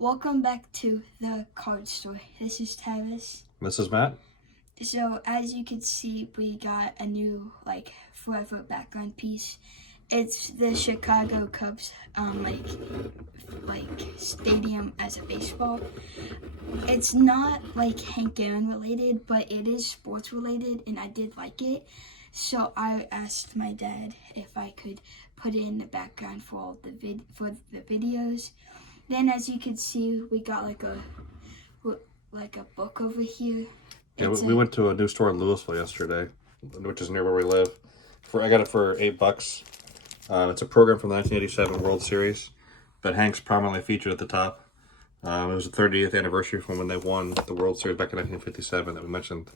Welcome back to the card store. This is Travis. This is Matt. So as you can see, we got a new forever background piece. It's the Chicago Cubs stadium as a baseball. It's not Hank Aaron related, but it is sports related, and I did like it. So I asked my dad if I could put it in the background for all the videos. Then, as you can see, we got a book over here. Yeah, we went to a new store in Louisville yesterday, which is near where we live. I got it for $8. It's a program from the 1987 World Series, but Hank's prominently featured at the top. It was the 30th anniversary from when they won the World Series back in 1957 that we mentioned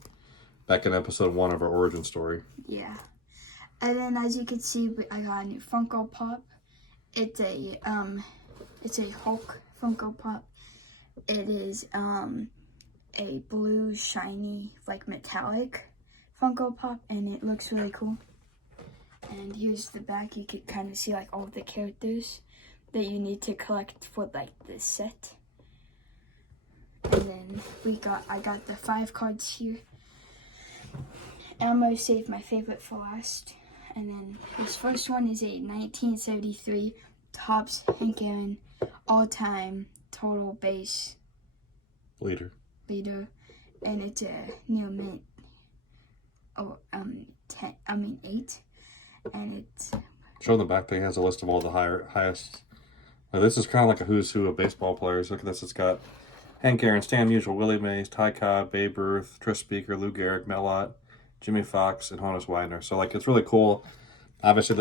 back in episode 1 of our origin story. Yeah, and then as you can see, I got a new Funko Pop. It's a Hulk Funko Pop. It is a blue shiny metallic Funko Pop, and it looks really cool. And here's the back. You can kind of see all of the characters that you need to collect for this set. And then I got the 5 cards here. And I'm gonna save my favorite for last. And then this first one is a 1973 Topps Hank Aaron all-time total base leader, and it's a near mint. 8, and it's. Show the back. Thing has a list of all the highest. This is kind of like a who's who of baseball players. Look at this. It's got Hank Aaron, Stan Musial, Willie Mays, Ty Cobb, Babe Ruth, Tris Speaker, Lou Gehrig, Mel Ott, Jimmy Fox, and Honus Widener. So it's really cool. Obviously,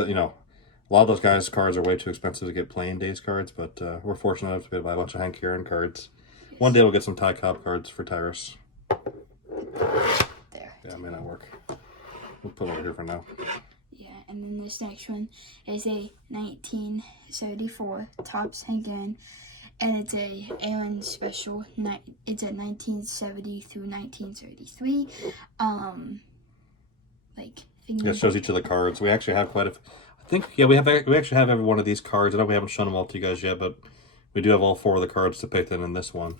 a lot of those guys' cards are way too expensive to get playing days cards, but we're fortunate enough to be able to buy a bunch of Hank Aaron cards. Yes. One day we'll get some Ty Cobb cards for Tyrus. There. Yeah, it may not work. We'll put it over here for now. Yeah, and then this next one is a 1974 Topps Hank Aaron, and it's a Aaron special. It's a 1970 through 1933. It shows each of the cards. We actually have quite a. We actually have every one of these cards. I know we haven't shown them all to you guys yet, but we do have all 4 of the cards depicted in this one.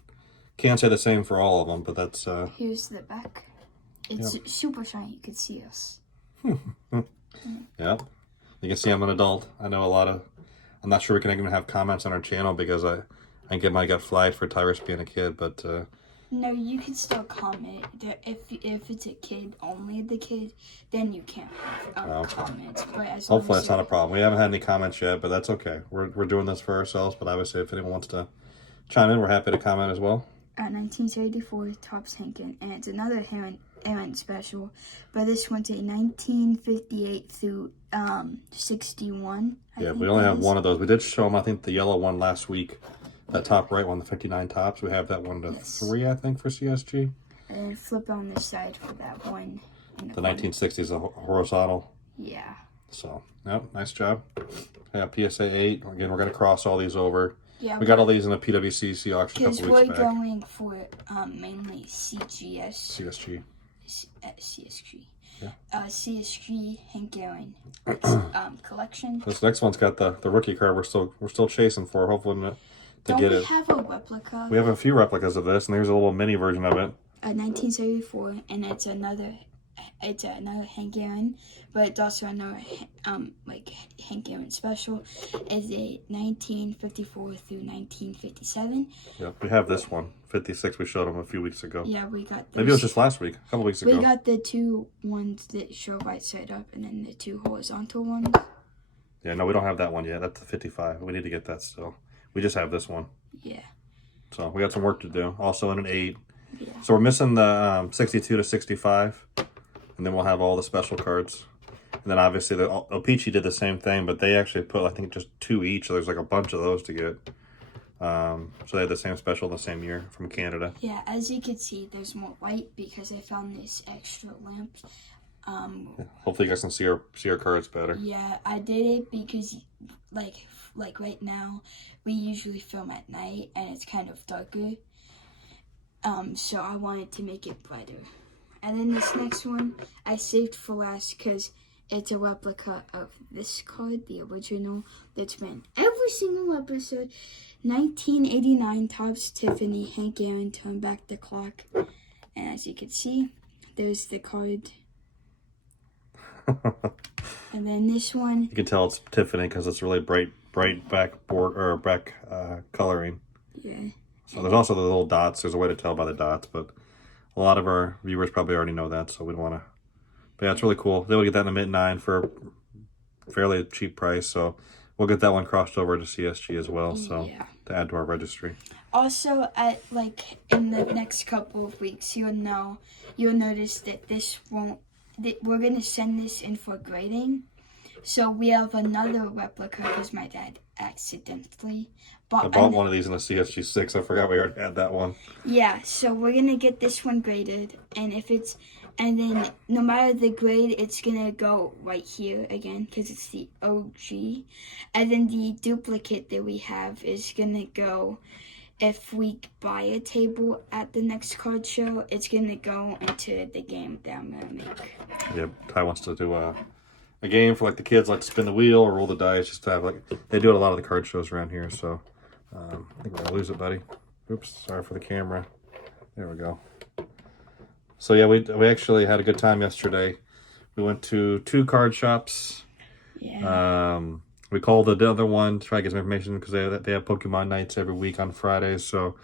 Can't say the same for all of them, but that's. Here's the back. It's super shiny. You could see us. Yeah, you can see I'm an adult. I know a lot of. I'm not sure we can even have comments on our channel because I think it might get flagged for Tyrus being a kid, but. No, you can still comment. If it's a kid, only the kid, then you can't have comments. But hopefully that's not a problem. We haven't had any comments yet, but that's okay. We're doing this for ourselves, but obviously if anyone wants to chime in, we're happy to comment as well. 1974 Topps Hank Aaron, and it's another Aaron special, but this one's a 1958 through 61. Yeah, we only have one of those. We did show them, I think, the yellow one last week. That top right one, the 59 Topps. We have that 1 to 3, I think, for CSG. And then flip on this side for that one. The 1960s, the horizontal. Yeah. So, yep, nice job. Yeah, PSA 8. Again, we're going to cross all these over. Yeah, we got all these in a PWCC auction a couple weeks back. Because we're going for mainly CSG. Yeah. CSG Hank Aaron collection. This next one's got the rookie card we're still chasing for. Hopefully to get it. Don't we have a replica? We have a few replicas of this, and there's a little mini version of it. 1974, and it's another Hank Aaron, but it's also another Hank Aaron special. It's a 1954 through 1957. Yep, we have this one, 56. We showed them a few weeks ago. Yeah, we got. Maybe it was just last week, a couple weeks ago. We got the 2 ones that show right side up, and then the 2 horizontal ones. Yeah, no, we don't have that one yet. That's the 55. We need to get that still. We just have this one. Yeah. So we got some work to do. Also in an 8. Yeah. So we're missing the 62 to 65. And then we'll have all the special cards. And then obviously the O-Pee-Chee did the same thing, but they actually put, I think, just 2 each. So there's a bunch of those to get. So they had the same special the same year from Canada. Yeah, as you can see, there's more light because I found this extra lamp. Hopefully you guys can see our cards better. Yeah, I did it because like right now we usually film at night and it's kind of darker. So I wanted to make it brighter. And then this next one I saved for last because It's a replica of this card, the original, that's been every single episode. 1989 Topps Tiffany, Hank Aaron, Turn Back the Clock. And as you can see, there's the card. And then this one. You can tell it's Tiffany because it's really bright backboard or back coloring. Yeah. So there's also the little dots. There's a way to tell by the dots, but a lot of our viewers probably already know that, so we don't want to. But yeah, it's really cool. They will get that in the mid-9 for a fairly cheap price, so we'll get that one crossed over to CSG as well, so to add to our registry. Also, in the next couple of weeks, you'll notice that we're gonna send this in for grading. So we have another replica because my dad accidentally I bought one of these in the CSG 6. I forgot we already had that one. Yeah, so we're gonna get this one graded, and then no matter the grade, it's gonna go right here again because it's the OG, and then the duplicate that we have is gonna go. If we buy a table at the next card show, it's gonna go into the game that I'm gonna make. Yep, Ty wants to do a game for like the kids, like to spin the wheel or roll the dice, just to have they do it a lot of the card shows around here. So I think we're gonna lose it, buddy. Oops, sorry for the camera. There we go. So yeah, we actually had a good time yesterday. We went to 2 card shops. Yeah. We called the other one to try to get some information because they have Pokemon nights every week on Fridays. So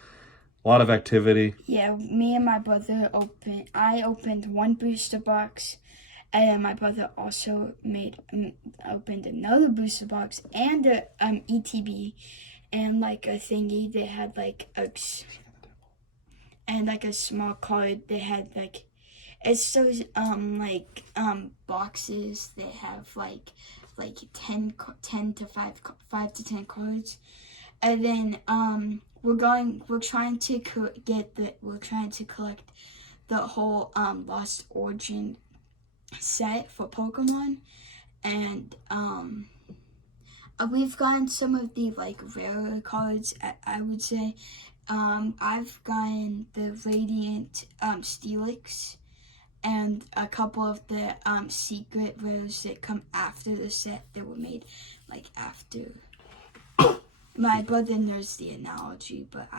a lot of activity. Yeah, me and my brother opened one booster box, and then my brother also opened another booster box and a ETB, and like a thingy that had like a small card that had like, it's those boxes that have like 10 to 5 to 10 cards, and then we're trying to collect the whole Lost Origin set for Pokemon, and we've gotten some of the like rarer cards. I would say I've gotten the Radiant Steelix and a couple of the secret rares that come after the set that were made like after. My brother knows the analogy, but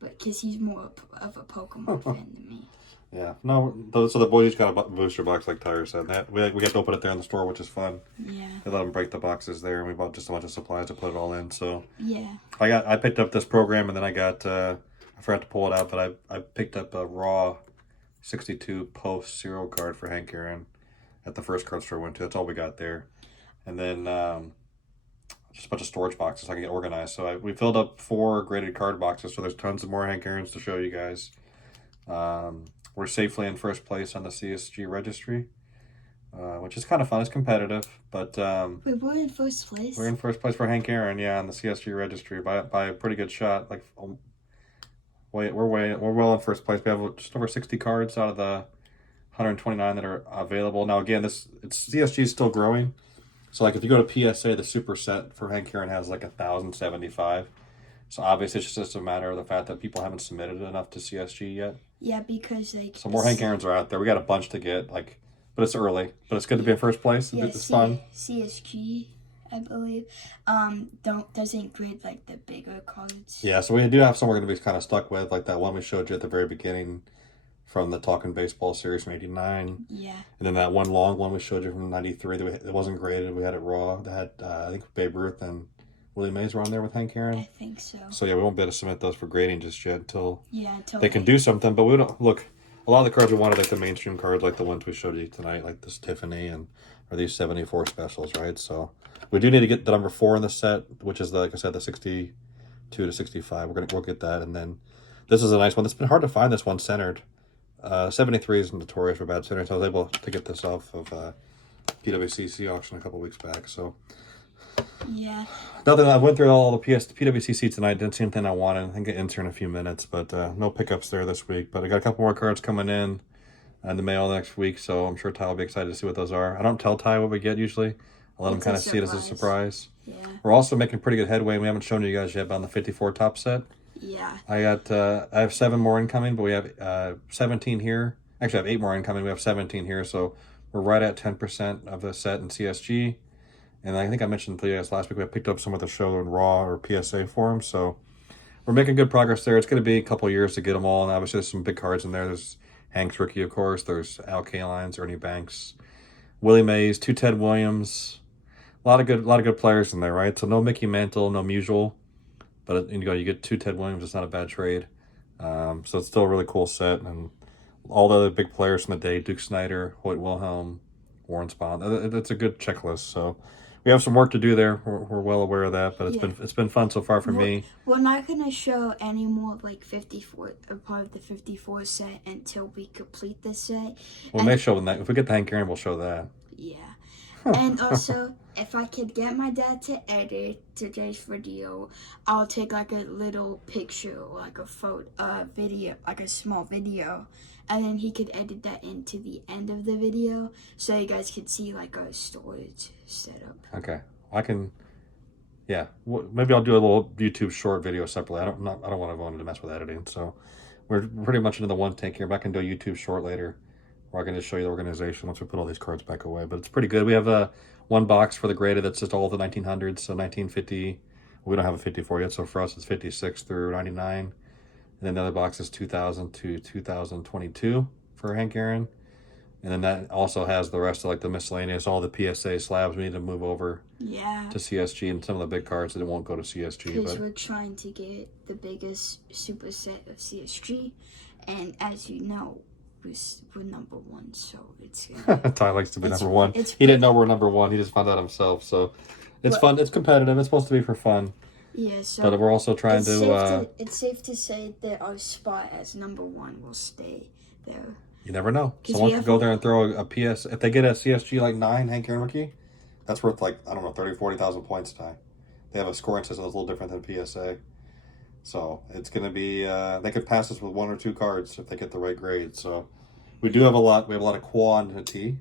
because he's more of a Pokemon fan than me. Yeah, no. So the boys got a booster box, like Tyler said. We got to open it there in the store, which is fun. Yeah. They let them break the boxes there, and we bought just a bunch of supplies to put it all in. So yeah, I picked up this program, and then I got I forgot to pull it out, but I picked up a raw 62 post serial card for Hank Aaron at the first card store I went to. That's all we got there, and then just a bunch of storage boxes so I can get organized. So we filled up 4 graded card boxes. So there's tons of more Hank Aaron's to show you guys. We're safely in first place on the CSG registry, which is kind of fun. It's competitive, but wait, we're in first place. We're in first place for Hank Aaron, yeah, on the CSG registry by a pretty good shot. Like, we're well in first place. We have just over 60 cards out of the 129 that are available. Now, again, CSG is still growing. So, like, if you go to PSA, the super set for Hank Aaron has like 1,075. So obviously it's just a matter of the fact that people haven't submitted enough to CSG yet. Yeah, because like so more Hank Aaron's are out there. We got a bunch to get, but it's early. But it's good to be in first place. Yeah, it's fun. CSG, I believe, doesn't grade like the bigger cards. Yeah, so we do have some we're going to be kind of stuck with, like that one we showed you at the very beginning from the Talking Baseball series from '89. Yeah. And then that one long one we showed you from '93 it wasn't graded. We had it raw. That had I think Babe Ruth and Willie Mays were on there with Hank Aaron. I think so. So yeah, we won't be able to submit those for grading just yet until they can do something. But we don't look. A lot of the cards we wanted, like the mainstream cards, like the ones we showed you tonight, like this Tiffany or these 74 specials, right? So we do need to get the number 4 in the set, which is like I said, the 62 to 65. We'll get that, and then this is a nice one. It's been hard to find this one centered. 73 is notorious for bad centering, so I was able to get this off of PWCC auction a couple weeks back. So. Yeah. Nothing. I went through all the PWCC tonight. Didn't see anything I wanted. I think it ends here in a few minutes, but no pickups there this week. But I got a couple more cards coming in the mail next week, so I'm sure Ty will be excited to see what those are. I don't tell Ty what we get usually. I let him kind of see it as a surprise. Yeah. We're also making pretty good headway. We haven't shown you guys yet on the 54 top set. Yeah. I have 7 more incoming, but we have 17 here. Actually, I have 8 more incoming. We have 17 here, so We're right at 10% of the set in CSG. And I think I mentioned to you guys last week, I picked up some of the show in Raw or PSA forms. So we're making good progress there. It's going to be a couple years to get them all. And obviously, there's some big cards in there. There's Hank's rookie, of course. There's Al Kalines, Ernie Banks, Willie Mays, two Ted Williams. A lot of good players in there, right? So no Mickey Mantle, no Musial. But you get two Ted Williams. It's not a bad trade. So it's still a really cool set. And all the other big players from the day, Duke Snyder, Hoyt Wilhelm, Warren Spahn. It's a good checklist. So we have some work to do there. We're well aware of that, but it's been fun so far for me. We're not gonna show any more like 54 a part of the 54 set until we complete this set. We may show that if we get the Hank Aaron, we'll show that. Yeah, and also if I could get my dad to edit today's video, I'll take like a little picture or like a photo, video, like a small video. And then he could edit that into the end of the video so you guys could see like our storage setup. Okay. I can, yeah. Maybe I'll do a little YouTube short video separately. I don't want everyone to mess with editing. So we're pretty much into the one take here, but I can do a YouTube short later where I can just show you the organization once we put all these cards back away. But it's pretty good. We have one box for the graded that's just all the 1900s. So 1950, we don't have a 54 yet. So for us, it's 56 through 99. And then the other box is 2000 to 2022 for Hank Aaron. And then that also has the rest of like the miscellaneous, all the PSA slabs we need to move over to CSG, and some of the big cards that won't go to CSG. Because we're trying to get the biggest super set of CSG. And as you know, we're number one, so it's... Ty likes to be number one. He didn't know we're number one. He just found out himself. So it's fun. It's competitive. It's supposed to be for fun. Yeah, so but we're also trying it's safe to say that our spot as number one will stay there. You never know. Someone could go there and throw a PS. If they get a CSG like 9 Hank Aaron rookie, that's worth like, I don't know, 30,000, 40,000 points, Ty. They have a scoring system that's a little different than PSA. So it's going to be, they could pass us with 1 or 2 cards if they get the right grade. So we do have a lot. We have a lot of quantity.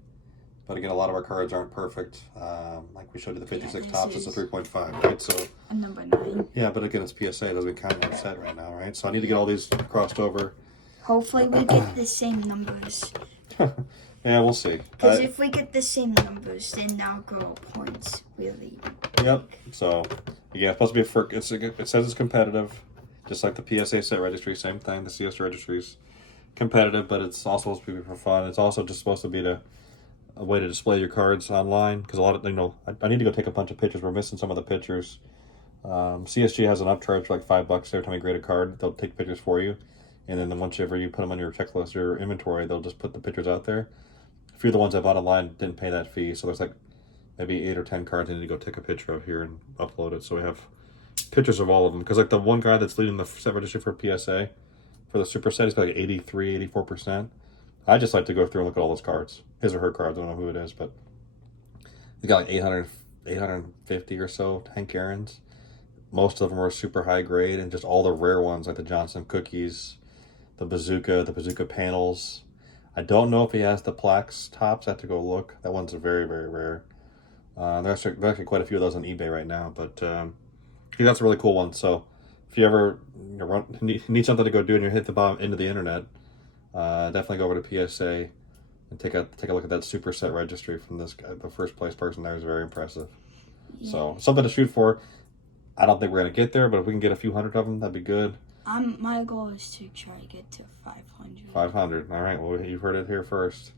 But again, a lot of our cards aren't perfect. Like we showed you the 56 tops, it's a 3.5, right? So number 9. Yeah, but again, it's PSA. It doesn't count on the set right now, right? So I need to get all these crossed over. Hopefully we get the same numbers. Yeah, we'll see. Because if we get the same numbers, then now go points really. Yep. So yeah, it's supposed to be it says it's competitive, just like the PSA set registry. Same thing. The CS registry's competitive, but it's also supposed to be for fun. It's also just supposed to be a way to display your cards online, because a lot of I need to go take a bunch of pictures. We're missing some of the pictures. CSG has an upcharge for like $5 every time you grade a card. They'll take pictures for you, and then whenever you put them on your checklist or inventory, they'll just put the pictures out there. A few of the ones I bought online didn't pay that fee, so there's like maybe 8 or 10 cards I need to go take a picture of here and upload it. So we have pictures of all of them, because like the one guy that's leading the set registry for PSA for the super set, he's got like 83, 84%. I just like to go through and look at all those cards. His or her cards, I don't know who it is, but he got like 850 or so Hank Aaron's. Most of them were super high grade, and just all the rare ones like the Johnson cookies, the bazooka panels. I don't know if he has the plaques tops. I have to go look. That one's very, very rare. There's actually quite a few of those on eBay right now, but that's a really cool one. So if you ever need something to go do and you hit the bottom end of the internet, definitely go over to PSA and take a look at that super set registry from this guy. The first place person there is very impressive. Yeah. So something to shoot for. I don't think we're gonna get there, but if we can get a few hundred of them, that'd be good. My goal is to try to get to 500. 500. All right. Well, you've heard it here first.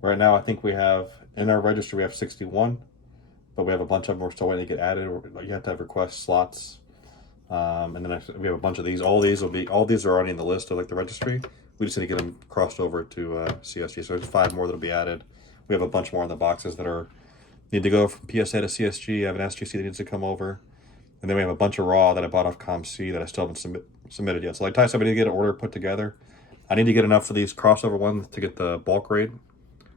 Right now, I think we have in our registry we have 61, but we have a bunch of them we're still waiting to get added. You have to have request slots, and then we have a bunch of these. All these are already in the list of like the registry. We just need to get them crossed over to CSG. So there's 5 more that'll be added. We have a bunch more in the boxes that need to go from PSA to CSG. I have an SGC that needs to come over. And then we have a bunch of raw that I bought off ComC that I still haven't submitted yet. So like Ty said, we need to get an order put together. I need to get enough of these crossover ones to get the bulk rate.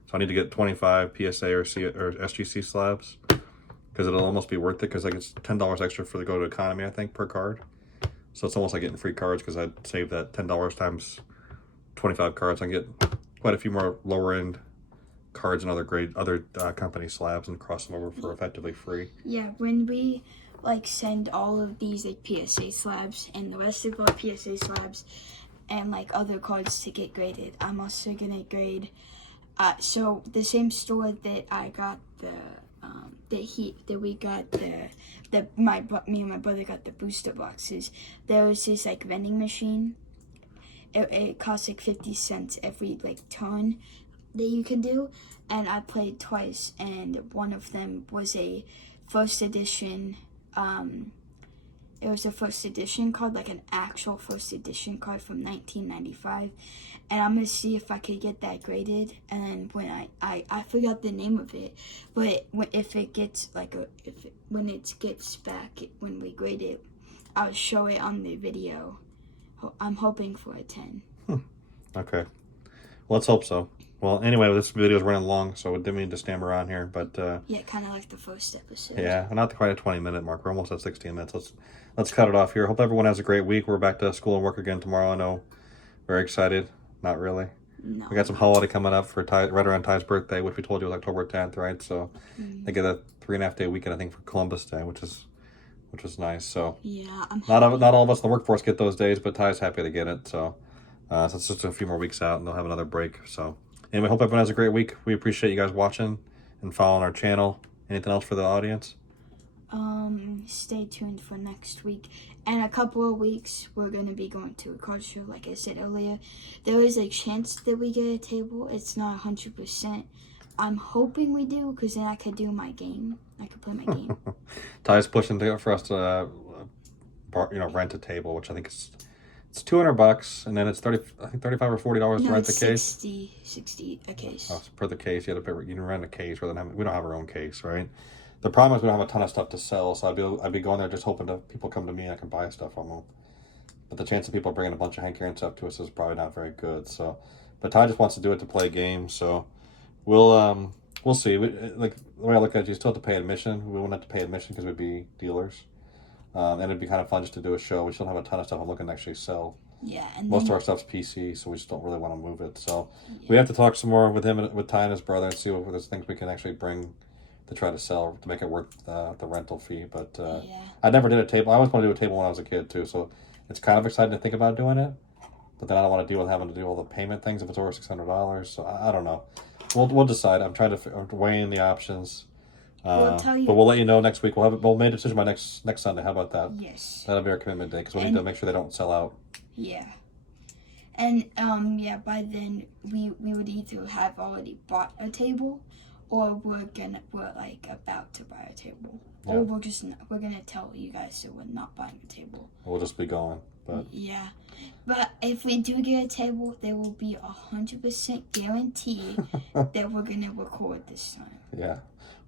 So I need to get 25 PSA or SGC slabs, because it'll almost be worth it, because like it's $10 extra for the go to economy, I think, per card. So it's almost like getting free cards, because I saved that $10 times 25 cards. I can get quite a few more lower end cards and other company slabs and cross them over for effectively free. Yeah, when we send all of these PSA slabs and the rest of our PSA slabs and other cards to get graded, I'm also gonna grade So the same store that I got me and my brother got the booster boxes. There was this like vending machine. It costs like 50 cents every like turn that you can do, and I played twice, and one of them was a first edition. It was a first edition card, like an actual first edition card from 1995, and I'm gonna see if I could get that graded. And when I forgot the name of it, but if it gets when it gets back when we grade it, I'll show it on the video. I'm hoping for a 10. Okay, well, let's hope so. Well, anyway, this video is running long, so we didn't mean to stammer around here, but yeah, kind of like the first episode. Yeah, we're not quite at 20-minute mark. We're almost at 16 minutes. Let's cut it off here. Hope everyone has a great week. We're back to school and work again tomorrow. I know. Very excited. Not really. No. We got some holiday coming up for right around Ty's birthday, which we told you was October 10th, right? So they get a 3.5-day weekend, I think, for Columbus Day, which is nice. So yeah, not all of us in the workforce get those days, but Ty's happy to get it. So it's just a few more weeks out, and they'll have another break. So anyway, hope everyone has a great week. We appreciate you guys watching and following our channel. Anything else for the audience? Stay tuned for next week. And a couple of weeks, we're going to be going to a card show. Like I said earlier, there is a chance that we get a table. It's not 100%. I'm hoping we do, because then I could do my game. I could play my game. Ty's pushing for us to, rent a table, which I think it's $200, and then it's $35 or $40 to rent the case. 60 a case. Oh, so per the case, you can rent a case rather than we don't have our own case, right? The problem is we don't have a ton of stuff to sell, so I'd be going there just hoping people come to me and I can buy stuff from them. But the chance of people bringing a bunch of Hank Aaron stuff to us is probably not very good. So, but Ty just wants to do it to play games, so we'll see. Like the way I look at it, you still have to pay admission. We wouldn't have to pay admission because we'd be dealers. And it'd be kind of fun just to do a show. We still have a ton of stuff I'm looking to actually sell. Yeah, and most of our stuff's PC, so we just don't really want to move it. So we have to talk some more with him, with Ty and his brother, and see what there's things we can actually bring to try to sell to make it worth the rental fee. But I never did a table. I always wanted to do a table when I was a kid too, so it's kind of exciting to think about doing it. But then I don't want to deal with having to do all the payment things if it's over $600. So I don't know. We'll decide. I'm trying to weigh in the options. We'll tell you. But we'll let you know next week. We'll make a decision by next Sunday. How about that? Yes. That'll be our commitment day, because we need to make sure they don't sell out. Yeah. And by then we would either have already bought a table, or we're like about to buy a table, or we're gonna tell you guys that we're not buying a table. We'll just be going. But yeah, but if we do get a table, there will be 100% guarantee that we're gonna record this time. Yeah.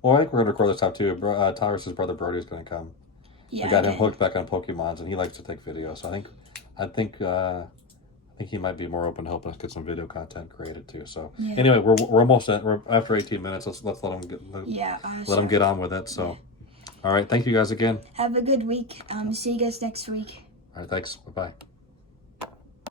Well, I think we're gonna record this time too. Tyrus's brother Brody is gonna come. Yeah, we got him hooked back on Pokemons, and he likes to take videos. So I think he might be more open to helping us get some video content created too. So anyway, we're almost we're after 18 minutes. Let's let him get on with it. So all right, thank you guys again. Have a good week. See you guys next week. All right, thanks. Bye bye.